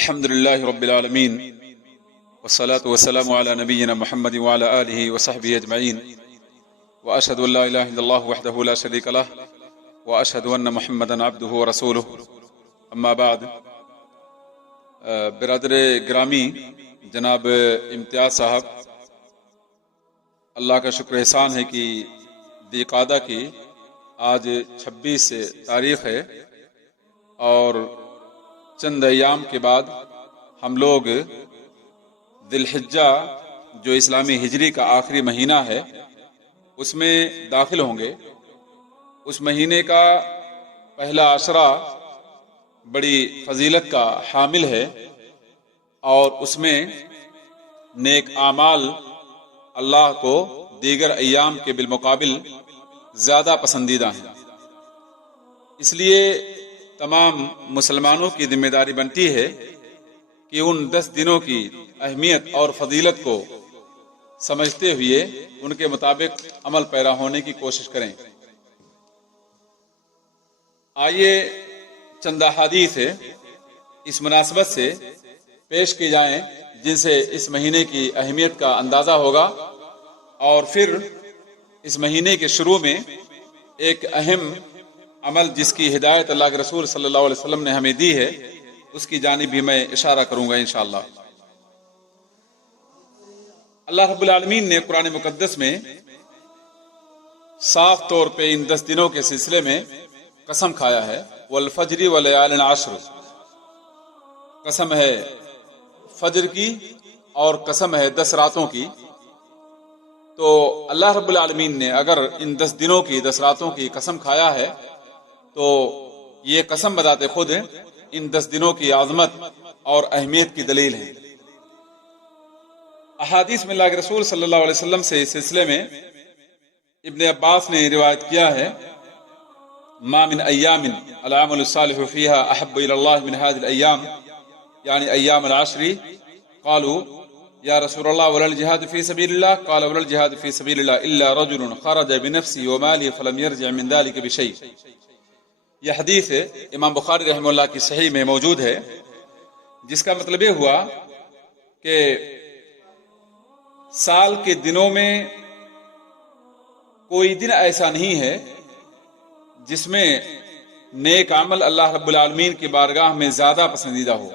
الحمدللہ رب العالمین والصلاة والسلام علی نبینا محمد وعلی آلہ وصحبہ اجمعین واشہد ان لا الہ الا اللہ وحدہ لا شریک لہ واشہد ان محمدا عبدہ ورسولہ اما بعد۔ برادر گرامی جناب امتیاز صاحب، اللہ کا شکر احسان ہے کہ ذی قعدہ کی آج 26 تاریخ ہے اور چند ایام کے بعد ہم لوگ ذی الحجہ جو اسلامی ہجری کا آخری مہینہ ہے اس میں داخل ہوں گے۔ اس مہینے کا پہلا عشرہ بڑی فضیلت کا حامل ہے اور اس میں نیک اعمال اللہ کو دیگر ایام کے بالمقابل زیادہ پسندیدہ ہیں، اس لیے تمام مسلمانوں کی ذمہ داری بنتی ہے کہ ان 10 دنوں کی اہمیت اور فضیلت کو سمجھتے ہوئے ان کے مطابق عمل پیرا ہونے کی کوشش کریں۔ آئیے چند احادیث اس مناسبت سے پیش کی جائیں جن سے اس مہینے کی اہمیت کا اندازہ ہوگا، اور پھر اس مہینے کے شروع میں ایک اہم عمل جس کی ہدایت اللہ کے رسول صلی اللہ علیہ وسلم نے ہمیں دی ہے اس کی جانب بھی میں اشارہ کروں گا انشاءاللہ۔ اللہ رب العالمین نے قرآن مقدس میں صاف طور پہ ان 10 دنوں کے سلسلے میں قسم کھایا ہے، والفجر ولیال عشر، قسم ہے فجر کی اور قسم ہے 10 راتوں کی۔ تو اللہ رب العالمین نے اگر ان 10 دنوں کی 10 راتوں کی قسم کھایا ہے تو یہ قسم بذات خود ان 10 دنوں کی عظمت اور اہمیت کی دلیل ہے۔ احادیث میں اللہ کے رسول صلی اللہ علیہ وسلم سے اس سلسلے میں ابن عباس نے روایت کیا ہے، ما من ایام العمل الصالح فیہا احب الی اللہ من هذه الایام، یعنی ایام العشر۔ قالوا یا رسول اللہ ولا الجہاد فی سبیل اللہ، قال ولا الجہاد فی سبیل اللہ الا رجل خرج بنفسه وماله فلم يرجع من ذلك بشیء۔ یہ حدیث امام بخاری رحمہ اللہ کی صحیح میں موجود ہے، جس کا مطلب یہ ہوا کہ سال کے دنوں میں کوئی دن ایسا نہیں ہے جس میں نیک عمل اللہ رب العالمین کی بارگاہ میں زیادہ پسندیدہ ہو۔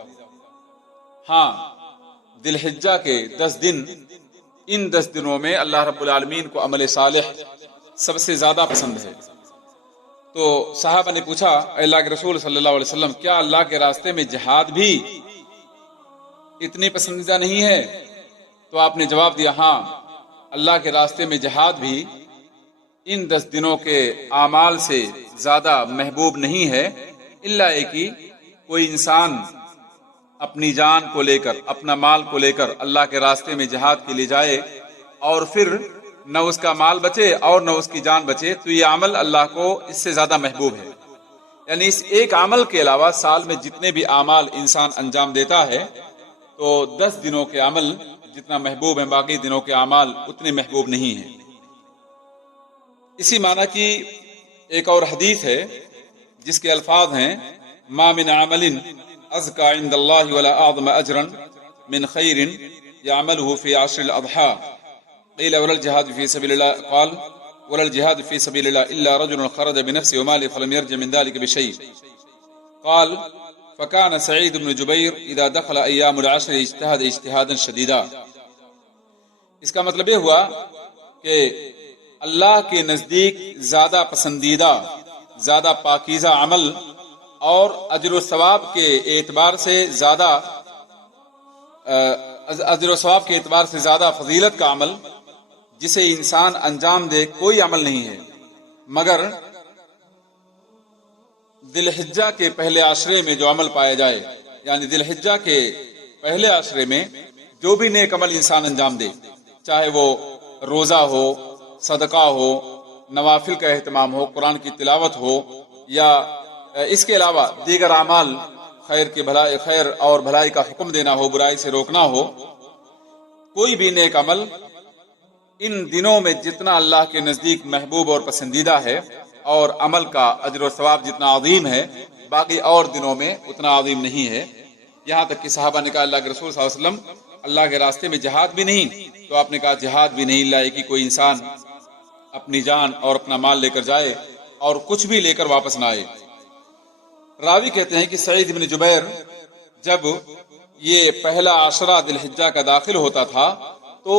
ہاں، ذی الحجہ کے 10 دن، ان 10 دنوں میں اللہ رب العالمین کو عمل صالح سب سے زیادہ پسند ہے۔ تو صحابہ نے پوچھا، اے اللہ کے رسول صلی اللہ علیہ وسلم، کیا اللہ کے راستے میں جہاد بھی اتنی پسندیدہ نہیں ہے؟ تو آپ نے جواب دیا، ہاں، اللہ کے راستے میں جہاد بھی ان 10 دنوں کے اعمال سے زیادہ محبوب نہیں ہے، الا کہ کوئی انسان اپنی جان کو لے کر، اپنا مال کو لے کر اللہ کے راستے میں جہاد کے لیے جائے اور پھر نہ اس کا مال بچے اور نہ اس کی جان بچے، تو یہ عمل اللہ کو اس سے زیادہ محبوب ہے۔ یعنی اس ایک عمل کے علاوہ سال میں جتنے بھی اعمال انسان انجام دیتا ہے تو 10 دنوں کے عمل جتنا محبوب ہیں باقی دنوں کے اعمال اتنے محبوب نہیں ہیں۔ اسی معنی کی ایک اور حدیث ہے جس کے الفاظ ہیں، ما من عمل ازکا عند اللہ ولا اعظم اجرا من خیر یعملہ فی عشر الاضحی، قیل ولا الجہاد فی سبیل اللہ، قال ولا الجہاد فی سبیل اللہ الا رجل خرج بنفسه وماله فلم يرجع من ذلك بشیء، قال فكان سعید بن جبیر اذا دخل ایام العشر اجتہد اجتہادا شدیدا۔ اس کا مطلب یہ ہوا کہ اللہ کے نزدیک زیادہ پسندیدہ، زیادہ پاکیزہ عمل اور اجر و ثواب کے اعتبار سے زیادہ فضیلت کا عمل جسے انسان انجام دے کوئی عمل نہیں ہے مگر ذی الحجہ کے پہلے عشرے میں جو عمل پایا جائے، یعنی ذی الحجہ کے پہلے عشرے میں جو بھی نیک عمل انسان انجام دے، چاہے وہ روزہ ہو، صدقہ ہو، نوافل کا اہتمام ہو، قرآن کی تلاوت ہو، یا اس کے علاوہ دیگر اعمال خیر اور بھلائی کا حکم دینا ہو، برائی سے روکنا ہو، کوئی بھی نیک عمل ان دنوں میں جتنا اللہ کے نزدیک محبوب اور پسندیدہ ہے اور عمل کا اجر و ثواب جتنا عظیم ہے باقی اور دنوں میں اتنا عظیم نہیں ہے۔ یہاں تک کہ صحابہ نے کہا اللہ کے رسول صلی اللہ علیہ وسلم اللہ کے راستے میں جہاد بھی نہیں، تو آپ نے کہا جہاد بھی نہیں لائے کہ کوئی انسان اپنی جان اور اپنا مال لے کر جائے اور کچھ بھی لے کر واپس نہ آئے۔ راوی کہتے ہیں کہ سعید بن جبیر جب یہ پہلا عشرہ ذی الحجہ کا داخل ہوتا تھا تو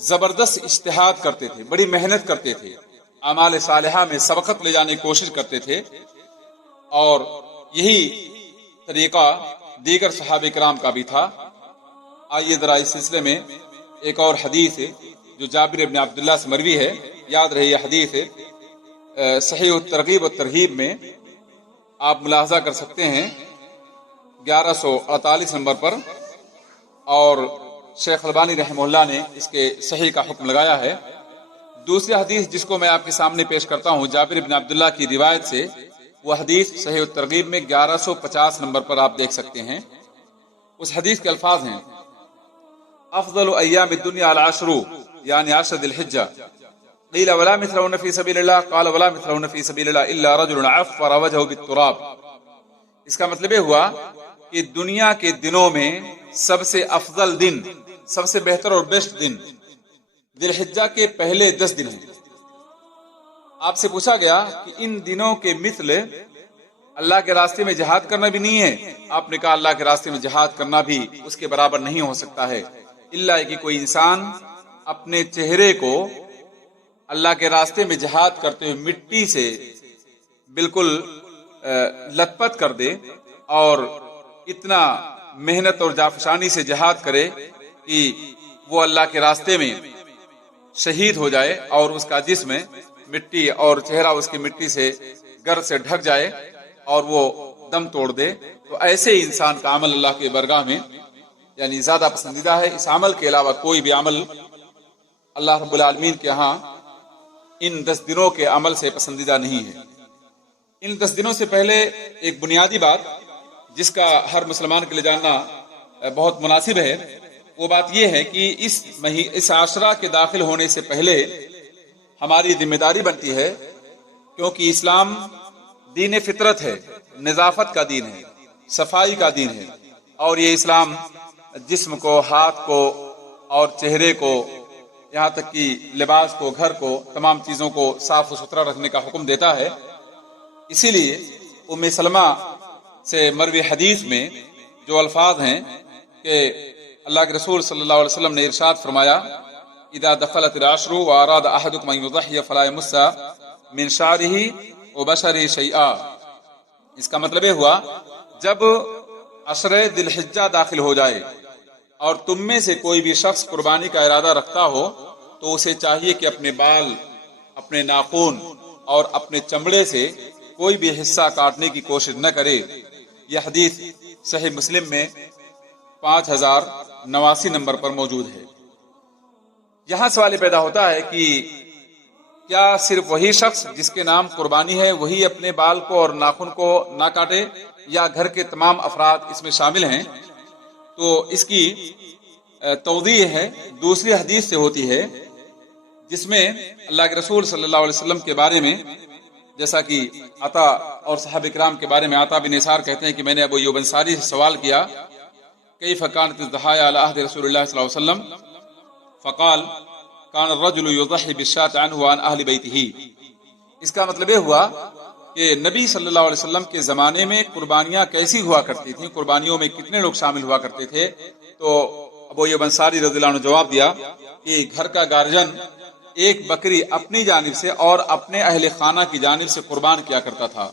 زبردست اجتہاد کرتے تھے، بڑی محنت کرتے تھے، اعمال صالحہ میں سبقت لے جانے کی کوشش کرتے تھے، اور یہی طریقہ دیگر صحابہ کرام کا بھی تھا۔ آئیے ذرا اس سلسلے میں ایک اور حدیث ہے جو جابر بن عبداللہ سے مروی ہے، یاد رہے یہ حدیث ہے صحیح الترغیب والترہیب میں آپ ملاحظہ کر سکتے ہیں 1148 نمبر پر، اور شیخ البانی رحمہ اللہ نے اس کے صحیح کا حکم لگایا ہے۔ دوسری حدیث جس کو میں آپ کے سامنے پیش کرتا ہوں جابر بن عبداللہ کی روایت سے، وہ حدیث صحیح الترغیب میں 1150 نمبر پر آپ دیکھ سکتے ہیں۔ اس حدیث کے الفاظ ہیں افضل ایام الدنیا العشر یعنی عشر ذی الحجہ قیل ولا مثلهن فی سبیل اللہ قال ولا مثلهن فی سبیل اللہ الا رجل عفر وجهه بالتراب۔ اس کا مطلب یہ ہوا کہ دنیا کے دنوں میں سب سے افضل دن، سب سے بہتر اور بیسٹ دن ذی الحجہ کے پہلے 10 دن ہیں۔ آپ سے پوچھا گیا کہ ان دنوں کے مثل اللہ کے راستے میں جہاد کرنا بھی نہیں ہے؟ آپ نے کہا اللہ کے راستے میں جہاد کرنا بھی اس کے برابر نہیں ہو سکتا ہے، الا کہ کوئی انسان اپنے چہرے کو اللہ کے راستے میں جہاد کرتے ہوئے مٹی سے بالکل لت پت کر دے اور اتنا محنت اور جافشانی سے جہاد کرے کہ وہ اللہ کے راستے میں شہید ہو جائے اور اس کا جسم مٹی اور چہرہ اس کی مٹی سے گرد سے ڈھک جائے اور وہ دم توڑ دے، تو ایسے انسان کا عمل اللہ کے برگاہ میں یعنی زیادہ پسندیدہ ہے۔ اس عمل کے علاوہ کوئی بھی عمل اللہ رب العالمین کے ہاں ان 10 دنوں کے عمل سے پسندیدہ نہیں ہے۔ ان 10 دنوں سے پہلے ایک بنیادی بات جس کا ہر مسلمان کے لیے جاننا بہت مناسب ہے، وہ بات یہ ہے کہ اس عشرہ کے داخل ہونے سے پہلے ہماری ذمہ داری بنتی ہے، کیونکہ اسلام دین فطرت ہے، نظافت کا دین ہے، صفائی کا دین ہے، اور یہ اسلام جسم کو، ہاتھ کو اور چہرے کو، یہاں تک کہ لباس کو، گھر کو، تمام چیزوں کو صاف و ستھرا رکھنے کا حکم دیتا ہے۔ اسی لیے ام سلمہ سے مروی حدیث میں جو الفاظ ہیں کہ اللہ کے رسول صلی اللہ علیہ وسلم نے ارشاد فرمایا اذا دخلت العشر واراد احدكم ان يضحي فلا يمس من شعره وبشره شيئا۔ اس کا مطلب یہ ہوا جب عشر ذی الحجہ داخل ہو جائے اور تم میں سے کوئی بھی شخص قربانی کا ارادہ رکھتا ہو تو اسے چاہیے کہ اپنے بال، اپنے ناخن اور اپنے چمڑے سے کوئی بھی حصہ کاٹنے کی کوشش نہ کرے۔ یہ حدیث صحیح مسلم میں 5089 نمبر پر موجود ہے۔ یہاں سوال پیدا ہوتا ہے کہ کیا صرف وہی شخص جس کے نام قربانی ہے وہی اپنے بال کو اور ناخن کو نہ کاٹے، یا گھر کے تمام افراد اس میں شامل ہیں؟ تو اس کی توضیح ہے دوسری حدیث سے ہوتی ہے جس میں اللہ کے رسول صلی اللہ علیہ وسلم کے بارے میں، جیسا کہ عطا اور صحابہ کرام کے بارے میں عطا بن یسار کہتے ہیں کہ میں نے ابو ایوب انصاری سے سوال کیا کیف کانت الضحایا علی عہد رسول اللہ صلی اللہ علیہ وسلم فقال کان الرجل یضحی بالشاة عنہ وعن اہل بیتہ۔ اس کا مطلب یہ ہوا کہ نبی صلی اللہ علیہ وسلم کے زمانے میں قربانیاں کیسی ہوا کرتی تھیں، قربانیوں میں کتنے لوگ شامل ہوا کرتے تھے؟ تو ابو ایوب انصاری رضی اللہ عنہ جواب دیا کہ گھر کا گارجن ایک بکری اپنی جانب سے اور اپنے اہل خانہ کی جانب سے قربان کیا کرتا تھا،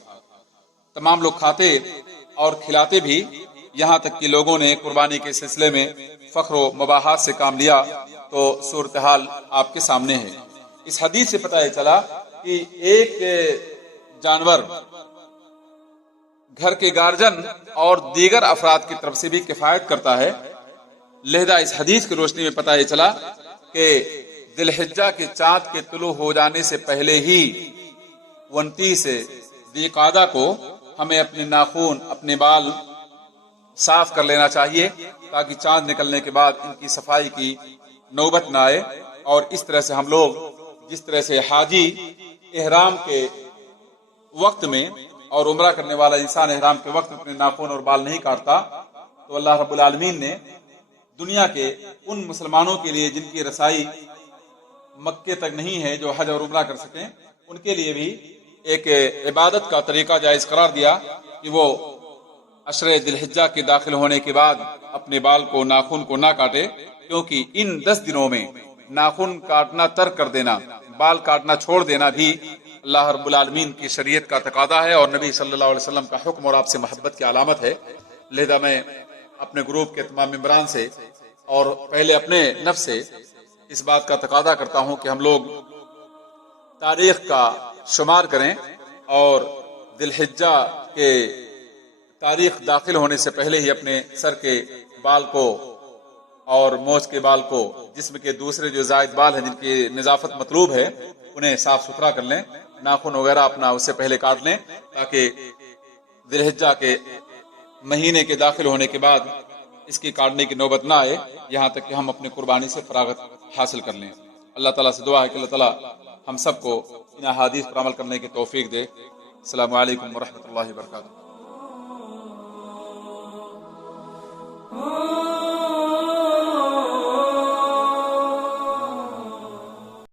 تمام لوگ کھاتے اور کھلاتے بھی، یہاں تک کہ لوگوں نے قربانی کے سلسلے میں فخر و مباحات سے کام لیا۔ تو صورتحال آپ کے سامنے ہے۔ اس حدیث سے پتہ چلا کہ ایک جانور گھر کے گارجن اور دیگر افراد کی طرف سے بھی کفایت کرتا ہے، لہذا اس حدیث کی روشنی میں پتہ یہ چلا کہ ذی الحجہ کے چاند کے طلوع ہو جانے سے پہلے ہی 29 ذی قعدہ کو ہمیں اپنے ناخن، اپنے بال صاف کر لینا چاہیے تاکہ چاند نکلنے کے بعد ان کی صفائی کی نوبت نہ آئے، اور اس طرح سے ہم لوگ جس طرح سے حاجی احرام کے وقت میں اور عمرہ کرنے والا انسان احرام کے وقت اپنے ناخن اور بال نہیں کاٹتا، تو اللہ رب العالمین نے دنیا کے ان مسلمانوں کے لیے جن کی رسائی مکے تک نہیں ہے، جو حج اور عمرہ کر سکیں، ان کے لیے بھی ایک عبادت کا طریقہ جائز قرار دیا کہ وہ عشر ذی الحجہ کے داخل ہونے کے بعد اپنے بال کو، ناخن کو نہ کاٹے، کیونکہ ان 10 دنوں میں ناخن کاٹنا ترک کر دینا، بال کاٹنا چھوڑ دینا بھی اللہ رب العالمین کی شریعت کا تقاضا ہے اور نبی صلی اللہ علیہ وسلم کا حکم اور آپ سے محبت کی علامت ہے۔ لہذا میں اپنے گروپ کے تمام ممبران سے اور پہلے اپنے نفس سے اس بات کا تقاضا کرتا ہوں کہ ہم لوگ تاریخ کا شمار کریں اور ذی الحجہ کے تاریخ داخل ہونے سے پہلے ہی اپنے سر کے بال کو اور مونچھ کے بال کو، جسم کے دوسرے جو زائد بال ہیں جن کی نظافت مطلوب ہے، انہیں صاف ستھرا کر لیں، ناخن وغیرہ اپنا اس سے پہلے کاٹ لیں، تاکہ ذی الحجہ کے مہینے کے داخل ہونے کے بعد اس کی کاٹنے کی نوبت نہ آئے، یہاں تک کہ ہم اپنی قربانی سے فراغت حاصل کر لیں۔ اللہ تعالیٰ سے دعا ہے کہ اللہ تعالیٰ ہم سب کو ان احادیث پر عمل کرنے کی توفیق دے۔ السلام علیکم ورحمۃ اللہ وبرکاتہ۔